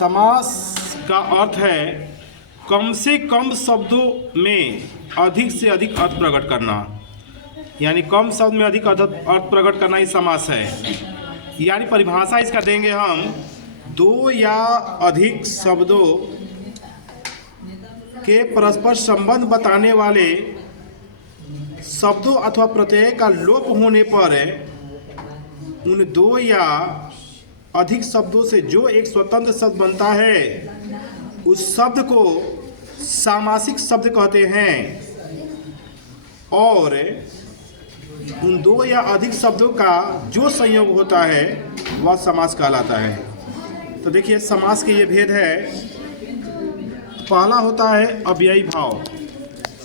समास का अर्थ है कम से कम शब्दों में अधिक से अधिक अर्थ प्रकट करना, यानी कम शब्द में अधिक अर्थ प्रकट करना ही समास है। यानी परिभाषा इसका देंगे हम, दो या अधिक शब्दों के परस्पर संबंध बताने वाले शब्दों अथवा प्रत्यय का लोप होने पर उन दो या अधिक शब्दों से जो एक स्वतंत्र शब्द बनता है उस शब्द को सामासिक शब्द कहते हैं, और उन दो या अधिक शब्दों का जो संयोग होता है वह समास कहलाता है। तो देखिए समास के ये भेद है। पहला होता है अव्ययी भाव।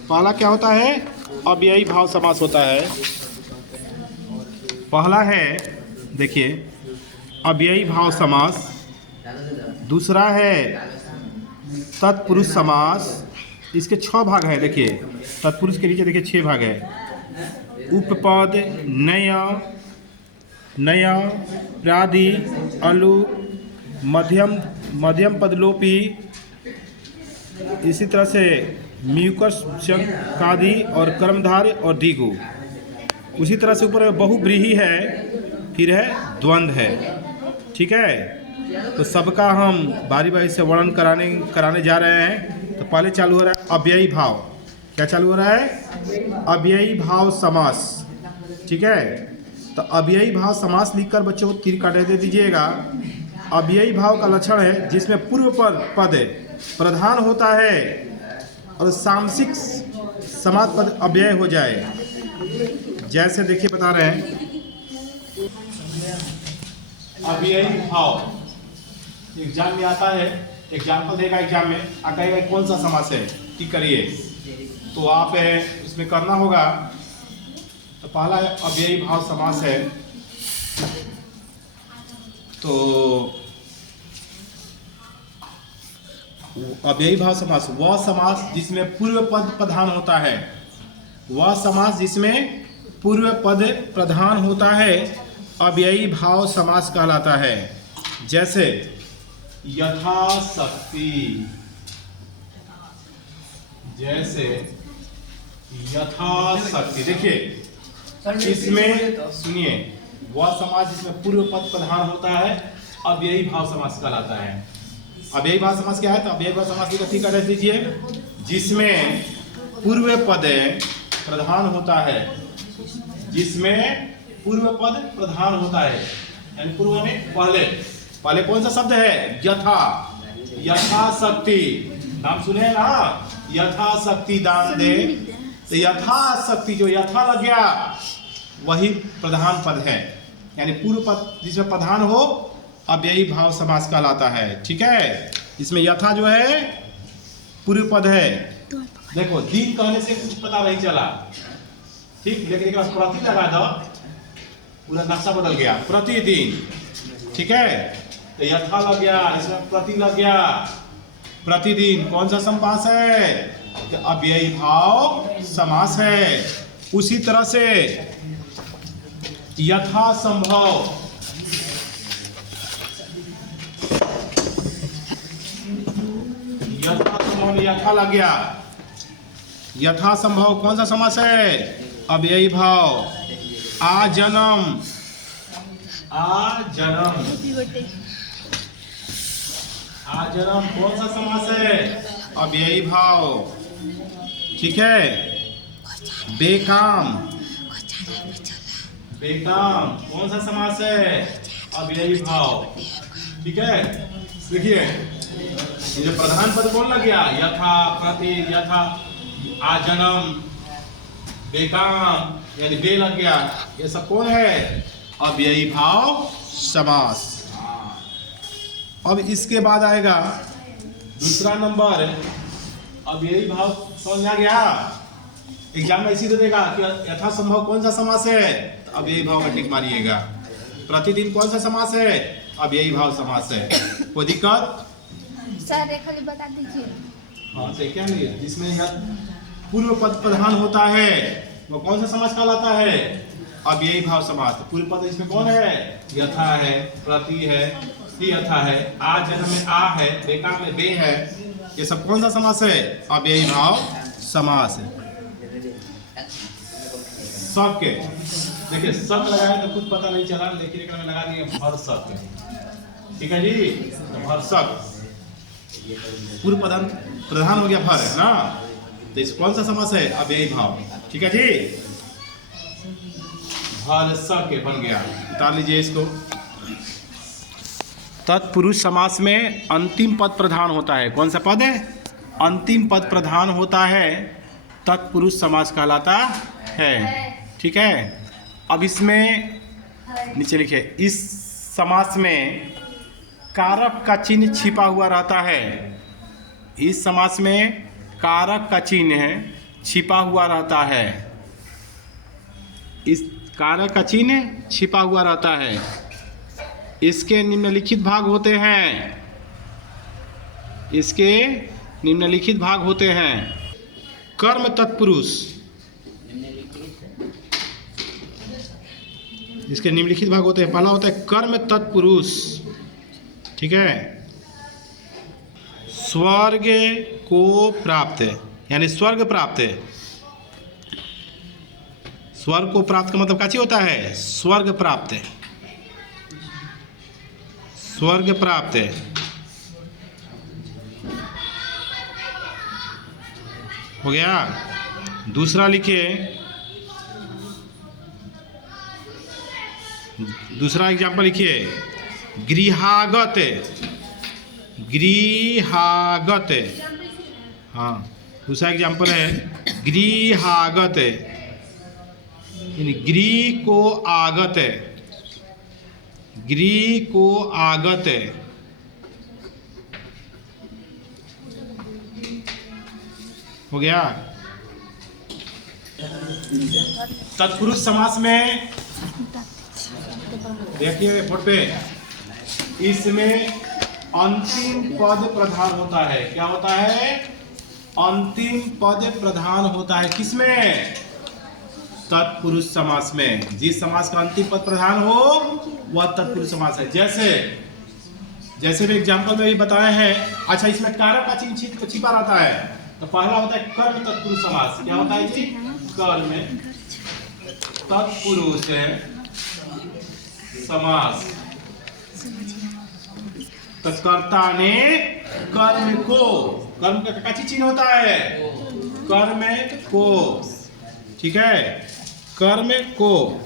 पहला क्या होता है? अव्ययी भाव समास होता है। पहला है देखिए अव्ययी भाव समास। दूसरा है तत्पुरुष समास। इसके 6 भाग हैं। देखिए तत्पुरुष के नीचे देखिए 6 भाग है। उपपद, नया, नया, प्रादि, अलूप, मध्यम पदलोपी, इसी तरह से म्यूकस, कादि और कर्मधारय और दिगु। उसी तरह से ऊपर बहुव्रीहि है, फिर है द्वंद्व है। ठीक है, तो सबका हम बारी बारी से वर्णन कराने जा रहे हैं। तो पहले चालू हो रहा है अव्ययी भाव। क्या चालू हो रहा है? अव्ययी भाव समास। ठीक है, तो अव्ययी भाव समास लिखकर बच्चों को तीर काटे दे दीजिएगा। अव्ययी भाव का लक्षण है जिसमें पूर्व पद प्रधान होता है और सामसिक समास पद अव्यय हो जाए। जैसे देखिए बता रहे हैं अव्ययी भाव एग्जाम में आता है, एग्जाम्पल देगा एग्जाम में, कहेगा कौन सा समास है, ठीक करिए। तो आप उसमें करना होगा। तो पहला अव्ययी भाव समास है। तो अव्ययी भाव समास वह समास जिसमें पूर्व पद प्रधान होता है। वह समास जिसमें पूर्व पद प्रधान होता है अव्ययी भाव समास कहलाता है। जैसे यथाशक्ति, जैसे यथाशक्ति। देखिए इसमें सुनिए, वह समास जिसमें पूर्व पद प्रधान होता है अव्ययी भाव समास कहलाता है। अव्ययी भाव समास क्या है? तो अव्ययी भाव समास की कर दीजिए जिसमें पूर्व पद प्रधान होता है, जिसमें पूर्व पद प्रधान होता है, यानी पूर्व में पहले कौन सा शब्द है? यथा, यथाशक्ति। नाम सुने ना, यथाशक्ति दान दे। तो यथाशक्ति जो यथा लग गया वही प्रधान पद है, यानी पूर्व पद जिसमें प्रधान हो अव्ययी भाव समास कहलाता है। ठीक है, इसमें यथा जो है पूर्व पद है। देखो दिन कहने से कुछ पता नहीं चला, ठीक, लेकिन एक बार प्रति लगा दो पूरा नक्शा बदल गया। प्रतिदिन, ठीक है, तो यथा लग गया, इसमें प्रति लग गया। प्रतिदिन कौन सा समास है? तो अव्ययी भाव समास है। उसी तरह से यथा संभव, यथा संभव यथा लग गया। यथा संभव कौन सा समास है? अव्ययी भाव। आजन्म, आजन्म, आजन्म कौन सा समास है? अव्ययी भाव। ठीक है, बेकाम, बेकाम कौन सा समास है? अव्ययी भाव। ठीक है, देखिए ये जो प्रधान पद कौन लग गया? यथा, प्रति, यथा, आजन्म, बेकाम, यानी बे लग गया। ये सब कौन है? अव्ययी भाव समास। अब इसके बाद आएगा दूसरा नंबर, अव्ययी भाव समझ आ गया? एग्जाम में इसी तो देगा कि यथा संभव कौन सा समास है? अव्ययी भाव का टिक मारिएगा। प्रतिदिन कौन सा समास है? अव्ययी भाव समास है। कोई दिक्कत? सर खाली बता दीजिए। हाँ, तो क्या नहीं है, जिसमें पूर्व पद प्रधान होता है वो कौन सा समास कहलाता है? अव्ययी भाव समास। पूर्व पद इसमें कौन है? यथा है, प्रति है, ती अथा है, आ जन्म में आ है, बेकार में बे है, ये सब कौन सा समास है? अव्ययी भाव समास है। सबके देखिए सब लगाए तो कुछ पता नहीं चला, लेकिन में लगा दिए भरसक। ठीक है जी, तो भरसक पूर्व प्रधान हो गया भर है ना, तो इस कौन सा समास है? अव्ययी भाव। ठीक है जी, भरसक बन गया। उतार लीजिए इसको। तत्पुरुष समास में अंतिम पद प्रधान होता है। कौन सा पद है? अंतिम पद प्रधान होता है, तत्पुरुष समास कहलाता है। ठीक है, अब इसमें नीचे लिखिए, इस समास में कारक का चिन्ह छिपा हुआ रहता है। इस समास में कारक का चिन्ह छिपा हुआ रहता है। इस कारक का चिन्ह छिपा हुआ रहता है। इसके निम्नलिखित भाग होते हैं। इसके निम्नलिखित भाग होते हैं। कर्म तत्पुरुष, इसके निम्नलिखित भाग होते हैं। पहला होता है कर्म तत्पुरुष। ठीक है, स्वर्ग को प्राप्त, यानी स्वर्ग प्राप्त। स्वर्ग को प्राप्त का मतलब काची होता है? स्वर्ग प्राप्त, स्वर्ग प्राप्त। हो गया। दूसरा लिखिए, दूसरा एग्जाम्पल लिखिए, गृहागत। गृहागत, हाँ दूसरा एग्जाम्पल है गृहागत, यानी गृह को आगत, गृह को आगत। हो गया। तत्पुरुष समास में देखिए बोर्ड पे, इसमें अंतिम पद प्रधान होता है। क्या होता है? अंतिम पद प्रधान होता है। किसमें? तत्पुरुष समास में। जिस समास का अंतिम पद प्रधान हो वह तत्पुरुष समास है। जैसे भी एग्जाम्पल में भी बताए हैं। अच्छा, इसमें कारक का चिन्ह छिपा रहता है। तो पहला होता है कर्म तत्पुरुष समास। क्या होता है जी? कर्म तत्पुरुष समास। तो कर्ता ने कर्म को, कर्म का चिन्ह होता है कर्म को। ठीक है, कर्म को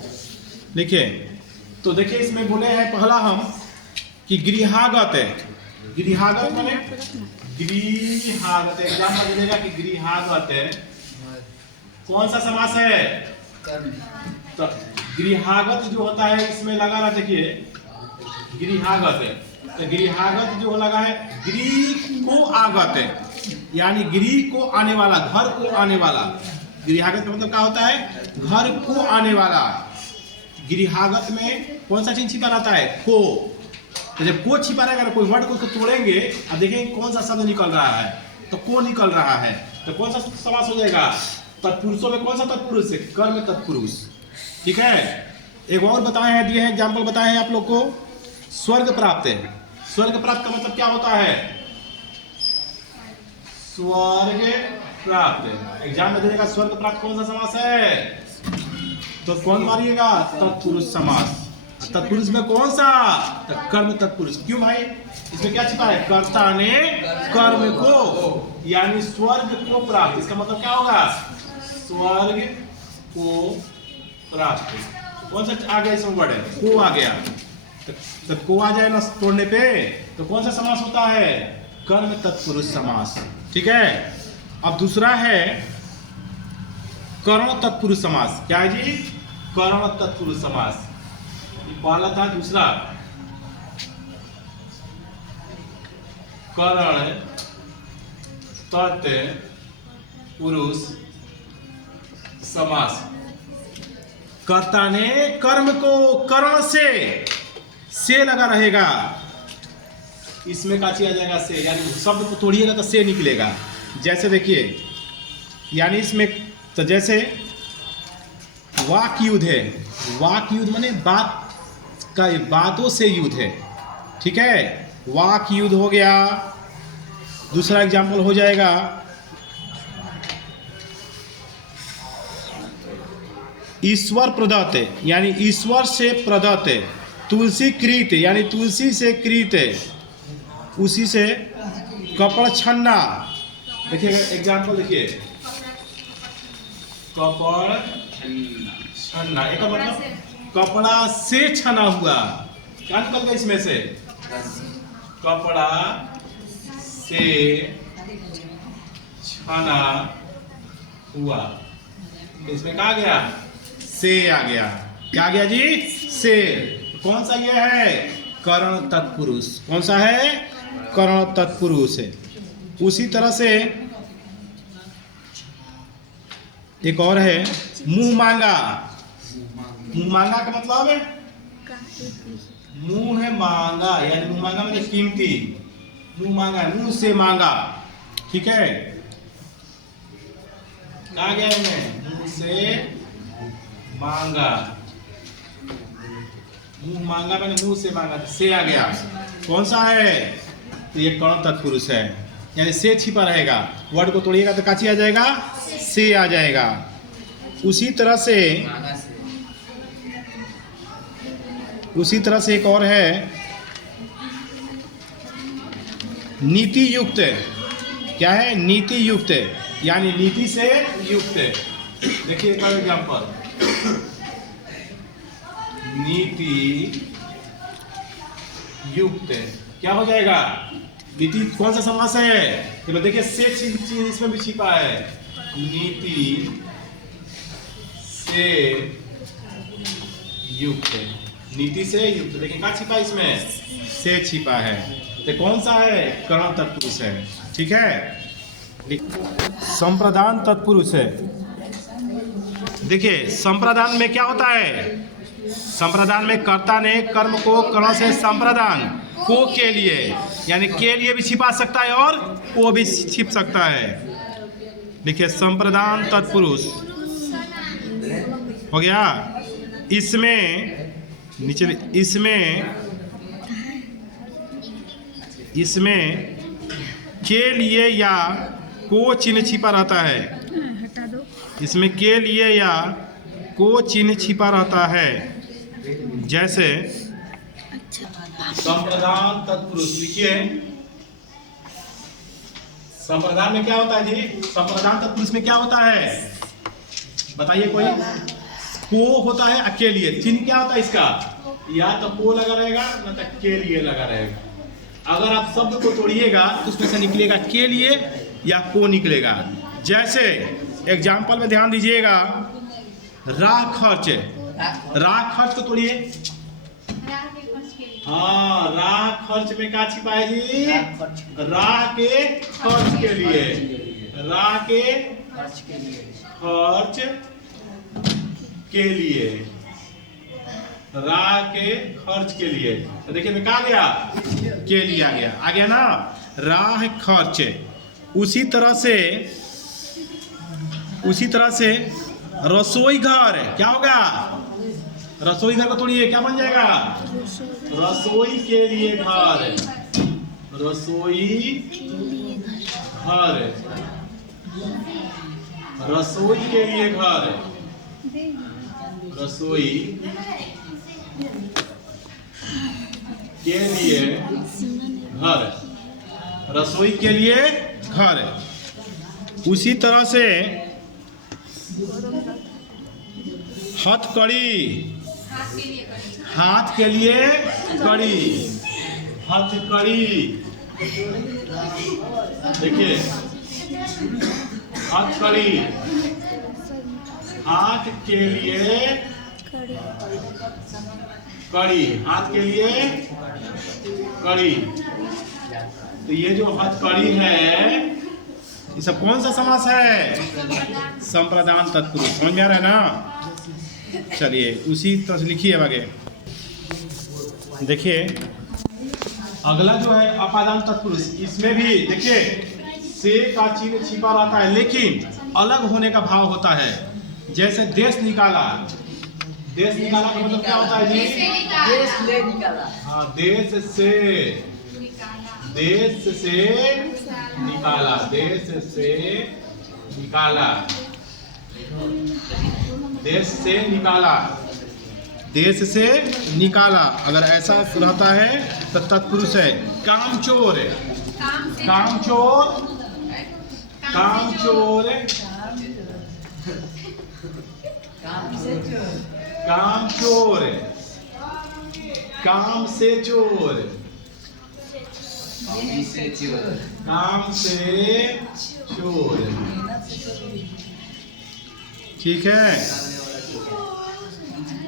लिखिए। तो देखिए इसमें बोले हैं पहला हम कि गृहागत है। गृहागत माने गृहागत, एग्जाम्पल मिलेगा कि गृहागत है कौन सा समास है? तो गृहागत जो होता है इसमें लगा रहा, देखिए गृहागत है। तो गृहागत जो लगा है गृह को आगत है, यानी गृह को आने वाला, घर को आने वाला। गृहागत का मतलब क्या होता है? घर को आने वाला। गृहागत में कौन सा चिन्ह छिपा रहता है? को। तो जब को छिपा रहेगा, कोई वर्ड को उसको तोड़ेंगे और देखेंगे कौन सा शब्द निकल रहा है, तो को निकल रहा है, तो कौन सा समास हो जाएगा? तत्पुरुषों में कौन सा तत्पुरुष है? कर्म तत्पुरुष। ठीक है, एक और बताए हैं, दिए हैं एग्जाम्पल बताए हैं आप लोग को। स्वर्ग प्राप्त है। स्वर्ग प्राप्त का मतलब क्या होता है? स्वर्ग प्राप्त। एग्जाम में देगा स्वर्ग प्राप्त कौन सा समास है? तो कौन मारिएगा? तत्पुरुष समास। तत्पुरुष में कौन सा? तो कर्म तत्पुरुष। क्यों भाई? इसमें क्या छिपा है? कर्ता ने कर्म को, यानी स्वर्ग को प्राप्त। इसका मतलब क्या होगा? स्वर्ग को प्राप्त। कौन सा आ गया इसमें वर्ड है? को आ गया। तो को आ जाए ना तोड़ने पे, तो कौन सा समास होता है? कर्म तत्पुरुष समास। ठीक है, अब दूसरा है कर्ण तत्पुरुष समास। क्या है जी? कर्ण तत्पुरुष समास। ये पहला था, दूसरा कर्ण तत्पुरुष समास। कर्ता ने कर्म को कर्ण से लगा रहेगा। इसमें का आ जाएगा? से, यानी शब्द को तोड़िएगा तो से निकलेगा। जैसे देखिए, यानी इसमें तो जैसे वाक युद्ध है। वाक युद्ध माने बात का, बातों से युद्ध है। ठीक है, वाक युद्ध हो गया। दूसरा एग्जाम्पल हो जाएगा ईश्वर प्रदत्त, यानी ईश्वर से प्रदत्त। तुलसी कृत, यानी तुलसी से कृत, उसी से कपड़ छन्ना। देखिए एग्जाम्पल देखिए, कपड़ छन्ना, एक मतलब कपड़ा से छना हुआ। क्या निकल गया इसमें से? कपड़ा से छना हुआ। तो इसमें क्या आ गया? से आ गया। क्या आ गया जी? से। कौन सा ये है? करण तत्पुरुष। कौन सा है? करण तत्पुरुष है। उसी तरह से एक और है मुंह मांगा। मुंह मांगा का मतलब है मुंह है मांगा, यानी मुंह मांगा मतलब कीमती। मुंह मांगा, मुंह से मांगा। ठीक है, आ गया इनमें मुंह से मांगा। मुंह मांगा मैंने मुंह से मांगा, से आ गया। कौन सा है? तो ये कर्ण तत्पुरुष है, यानी से छिपा रहेगा। वर्ड को तोड़िएगा तो काची आ जाएगा? से आ जाएगा। उसी तरह से एक और है नीति युक्त। क्या है? नीति युक्त, यानी नीति से युक्त। देखिए एक और एग्जाम्पल, नीति युक्त क्या हो जाएगा? नीति कौन सा समास है? तो देखिए से चीज इसमें भी छिपा है। नीति से युक्त, नीति से युक्त। देखिए क्या छिपा इसमें? से छिपा है। तो कौन सा है? कर्ण तत्पुरुष है। ठीक है, संप्रदान तत्पुरुष है। देखिए संप्रदान में क्या होता है? संप्रदान में कर्ता ने कर्म को कर्ण से संप्रदान को के लिए, यानी के लिए भी छिपा सकता है और वो भी छिप सकता है। देखिए संप्रदान तत्पुरुष हो गया। इसमें नीचे इसमें के लिए या को चिन्ह छिपा रहता है। इसमें के लिए या को चिन्ह छिपा रहता है। जैसे संप्रदान तत्पुरुष लिखिए। संप्रदान में क्या होता है जी? संप्रदान तत्पुरुष में क्या होता है बताइए कोई? को होता है के लिए। चिन्ह क्या होता है इसका? या तो को लगा रहेगा ना तो के लिए लगा रहेगा। अगर आप शब्द को तोड़िएगा तो उसमें से निकलेगा के लिए या को निकलेगा। जैसे एग्जाम्पल में ध्यान दीजिएगा, राह खर्च। राह खर्च को तोड़िए। हाँ, राह खर्च में क्या छिपा है जी? राह के खर्च के लिए। राह के खर्च के लिए, राह के खर्च के लिए। तो देखिए मैं कहा गया? के लिए आ गया। आ गया ना? राह खर्च। उसी तरह से रसोई घर। क्या होगा? रसोई घर को तोड़िए, क्या बन जाएगा? रसोई के लिए घर। रसोई घर, रसोई के लिए घर। रसोई के लिए घर। रसोई के लिए घर। उसी तरह से हथकड़ी। हाथ के लिए कड़ी। हथकड़ी। देखिए हथकड़ी, हाथ के लिए कड़ी। हाथ के लिए कड़ी। तो ये जो हथकड़ी है, ये सब कौन सा समास है? संप्रदान तत्पुरुष। समझ में आ रहा है ना? चलिए उसी तरह से लिखिए आगे। देखिए अगला जो है अपादान तत्पुरुष। इसमें भी देखिए से का चिन्ह छिपा रहता है, लेकिन अलग होने का भाव होता है। जैसे देश निकाला। देश निकाला का मतलब क्या होता है जी? देश ले निकाला। हाँ, देश से निकाला, देश से निकाला, देश से निकाला, देश से निकाला। अगर ऐसा रहता है तो तत्पुरुष है। कामचोर, कामचोर, कामचोर, कामचोर, काम से चोर, काम से चोर। ठीक है।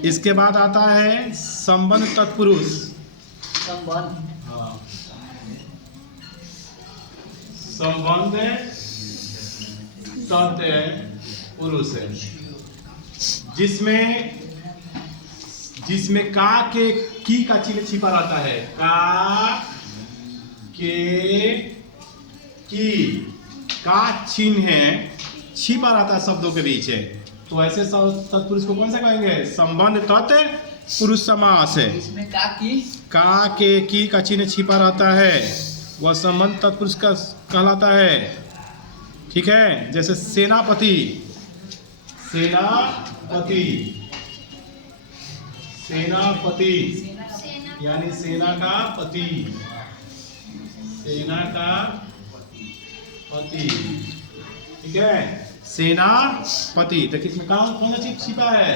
इसके बाद आता है संबंध तत्पुरुष। हाँ, संबंध तत्पुरुष है, जिसमें का के की का चिन्ह छिपा रहता है। का के की का चिन्ह छिपा रहता है शब्दों के बीच है। तो ऐसे तत्पुरुष को कौन सा कहेंगे? संबंध तत्पुरुष समास है। इसमें का के की का चिन्ह छिपा रहता है, वह संबंध तत्पुरुष का कहलाता है। ठीक है। जैसे सेनापति, सेनापति, सेनापति यानी सेना का पति, सेना का पति। ठीक है। सेनापति। तो किसमें कौन सा चिन्ह छिपा है?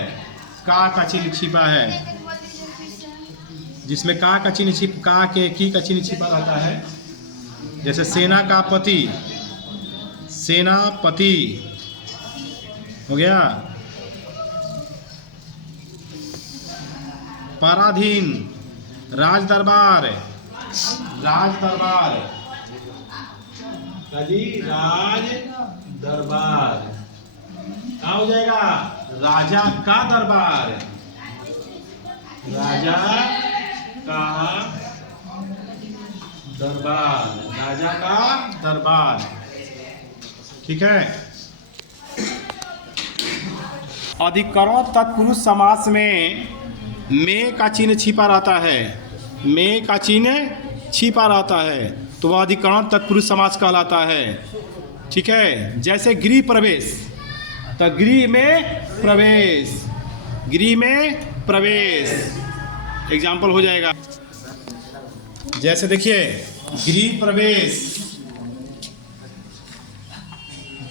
का चिन्ह छिपा है। जिसमें का चिन्ह का के की का चिन्ह छिपा रहता है। जैसे सेना का पति, सेनापति हो गया। पराधीन, राज दरबार, राज दरबार, राज दरबार क्या हो जाएगा? राजा का दरबार, राजा का दरबार, राजा का दरबार। ठीक है। अधिकरण तत्पुरुष समास में का चिन्ह छिपा रहता है, में का चिन्ह छिपा रहता है, तो वह अधिकरण तत्पुरुष समास कहलाता है। ठीक है। जैसे गृह प्रवेश, तो गृह में प्रवेश, गृह में प्रवेश एग्जाम्पल हो जाएगा। जैसे देखिए गृह प्रवेश,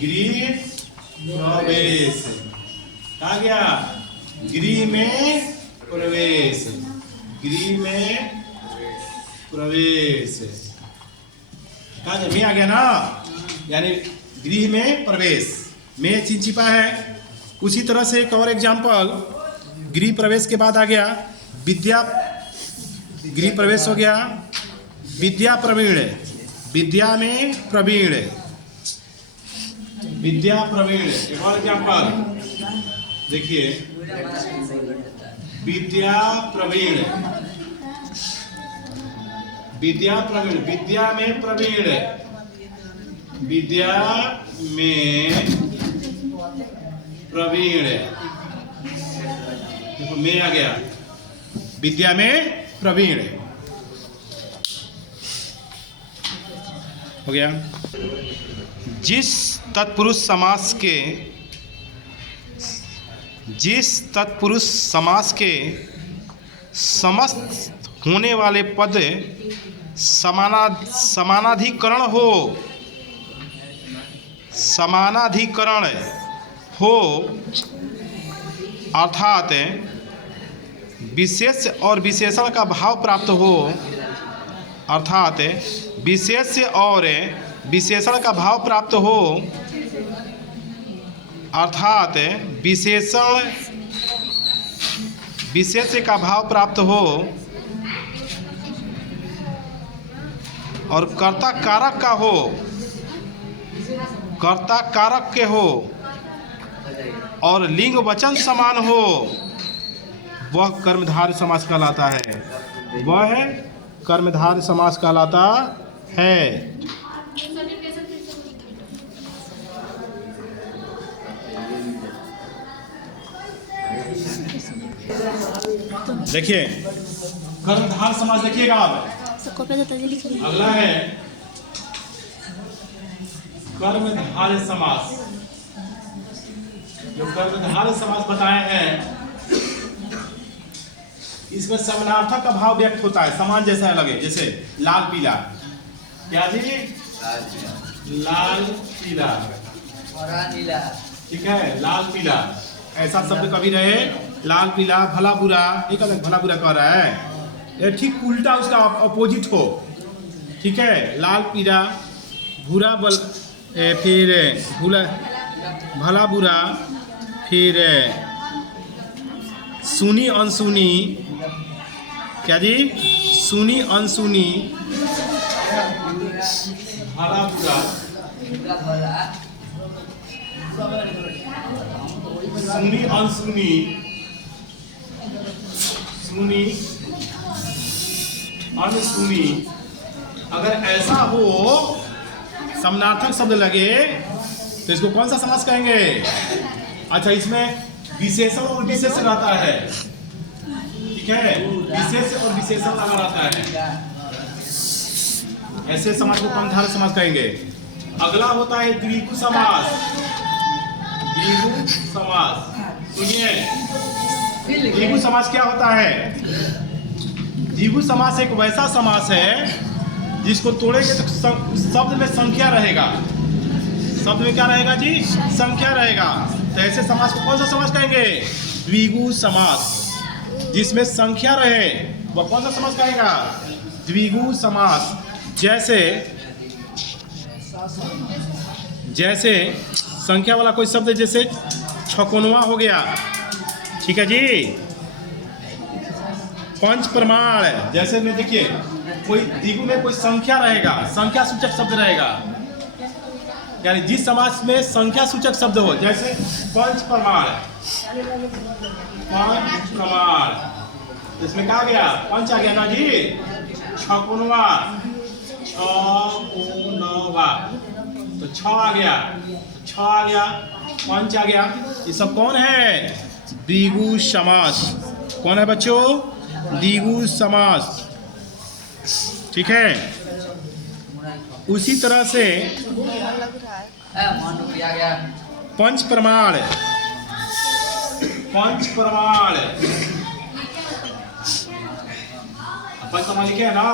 गृह प्रवेश कहा गया? गृह में प्रवेश, गृह में प्रवेश कहा गया? में आ गया ना, यानी गृह में प्रवेश में चिन्ह छिपा है। उसी तरह से एक और एग्जाम्पल, गृह प्रवेश के बाद आ गया विद्या, गृह प्रवेश हो गया विद्या प्रवीण, विद्या में प्रवीण, विद्या प्रवीण। एक और एग्जाम्पल देखिए, विद्या प्रवीण, विद्या प्रवीण, विद्या में प्रवीण, विद्या में प्रवीण। देखो में आ गया, विद्या में प्रवीण हो गया। जिस तत्पुरुष समास के समस्त होने वाले पद समानाधिकरण हो अर्थात विशेष और विशेषण का भाव प्राप्त हो, अर्थात विशेष और विशेषण का भाव प्राप्त हो, अर्थात विशेष का भाव प्राप्त हो और कर्ता कारक का हो, कर्ता कारक के हो और लिंग वचन समान हो, वह कर्मधारय समास कहलाता है, वह कर्मधारय समास कहलाता है। देखिए कर्मधार समास देखिएगा आप। अगला है कर्मधारय समास। जो कर्मधारय समास बताए हैं इसमें समानार्थक का भाव व्यक्त होता है, समान जैसा लगे, जैसे लाल पीला। क्या जी? लाल पीला, ठीक है, लाल पीला ऐसा शब्द कभी रहे। लाल पीला, भला बुरा, एक अलग भला बुरा कह रहा है, ये ठीक उल्टा उसका अपोजिट हो, ठीक है। लाल पीला, बुरा बल, फिर भला बुरा, फिर सुनी अनसुनी। क्या जी? सुनी अनसुनी, भला बुरा, सुनी अनसुनी, सुनी अनसुनी। अगर ऐसा हो समानार्थक शब्द लगे तो इसको कौन सा समास कहेंगे? अच्छा, इसमें विशेषण और विशेषण रहता है, ठीक है, विशेष और विशेषण लगा रहता है, ऐसे समास को कर्मधारय समास कहेंगे। अगला होता है द्विगु समास। द्विगु समास सुनिए, द्विगु समास क्या होता है? द्विगु समास एक वैसा समास है जिसको तोड़ेंगे तो शब्द में संख्या रहेगा। शब्द में क्या रहेगा जी? संख्या रहेगा। तो ऐसे समास को कौन सा समास कहेंगे? द्विगु समास। जिसमें संख्या रहे वह कौन सा समास कहेगा? द्विगु समास। जैसे संख्या वाला कोई शब्द, जैसे छकोनवा हो गया, ठीक है जी। पंच प्रमाण, जैसे में देखिए कोई द्विगु में कोई संख्या रहेगा, संख्या सूचक शब्द रहेगा, यानी जिस समास में संख्या सूचक शब्द हो, जैसे पंच प्रमाण। पंच प्रमाण इसमें क्या आ गया? पंच आ गया ना जी। छकोनवा, छकोनवा तो छ आ गया, छ आ गया, पंच आ गया। ये सब कौन है? द्विगु समास। कौन है बच्चों? द्विगु समास, ठीक है। उसी तरह से पंच प्रमाण, पंच प्रमाण, पंच प्रमाण लिखे है ना,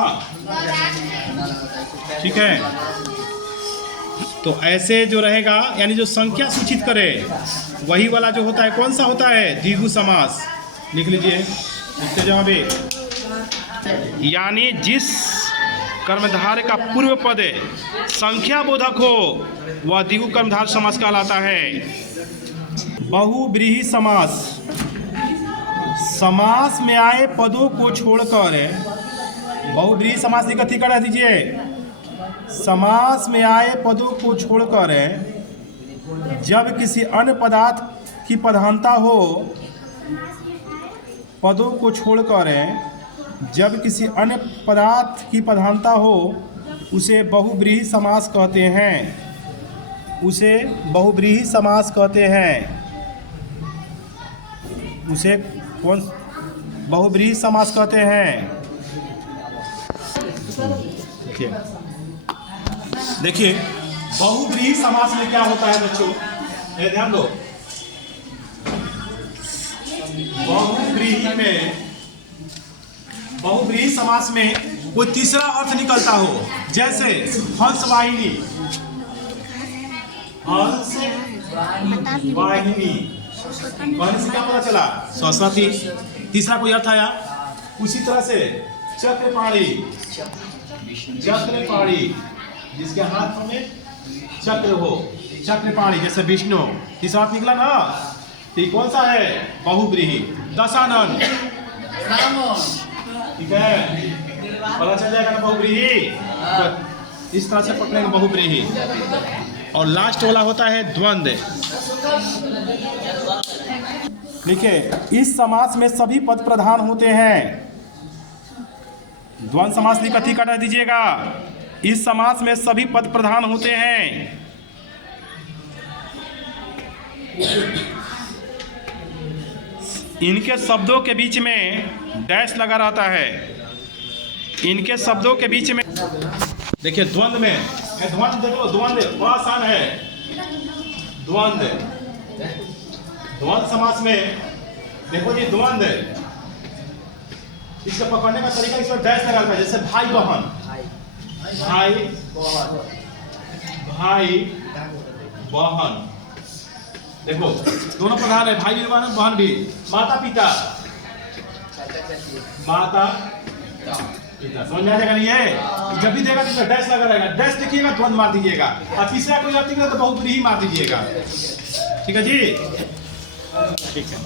ठीक है। तो ऐसे जो रहेगा, यानी जो संख्या सूचित करे वही वाला जो होता है, कौन सा होता है? द्विगु समास। लिख लीजिए, लिखते जाओ अभी। यानी जिस कर्मधारय का पूर्व पद संख्या बोधक हो वह द्विगु कर्मधारय समास कहलाता है। बहुव्रीहि समास, समास में आए पदों को छोड़कर, बहुव्रीहि समास की कथी करा दीजिए? समास में आए पदों को छोड़कर जब किसी अन्य पदार्थ की प्रधानता हो, पदों को छोड़कर जब किसी अन्य पदार्थ की प्रधानता हो उसे बहुव्रीहि समास कहते हैं। उसे बहुव्रीहि समास कहते हैं। उसे कौन बहुव्रीहि समास कहते हैं? देखिए बहुव्रीहि समास में क्या होता है बच्चों, ये ध्यान दो। बहुव्रीहि समास में कोई तीसरा अर्थ निकलता हो, जैसे हंसवाहिनी, हंसवाहिनी, वाहिनी से क्या पता चला? सरस्वती। तीसरा कोई अर्थ आया। उसी तरह से चक्रपाणी, चक्रपाणी जिसके हाथ में चक्र हो, चक्रपाणी जैसे विष्णु, तीसरा अर्थ निकला ना। तो कौन सा है? बहुव्रीहि। दशानन, ठीक है, पता चल जाएगा ना बहुव्रीहि। तो इस तरह से पकड़ेंगे बहुव्रीहि। और लास्ट वाला होता है द्वंद्व। देखिए इस समास में सभी पद प्रधान होते हैं। द्वंद्व समास की कथी कटा दीजिएगा? इस समास में सभी पद प्रधान होते हैं। इनके शब्दों के बीच में डैश लगा रहता है। इनके शब्दों के बीच में देखिए द्वंद्व में, द्वंद्व देखो, द्वंद्व बड़ा आसान है। द्वंद्व, द्वंद्व समास में देखो जी, द्वंद्व इसको पकड़ने का तरीका, इसमें डैश लगा है, जैसे भाई बहन, भाई भाई बहन, देखो दोनों प्रधान है, भाई भी बहन भी। माता पिता, माता पिता, समझ में आ जाएगा नहीं है? जब भी देगा तो डैश लगा रहेगा, डैश देखिएगा द्वंद्व मार दीजिएगा, और तीसरा कोई आपकी तो बहुत बुरी ही मार दीजिएगा। ठीक है जी, ठीक है।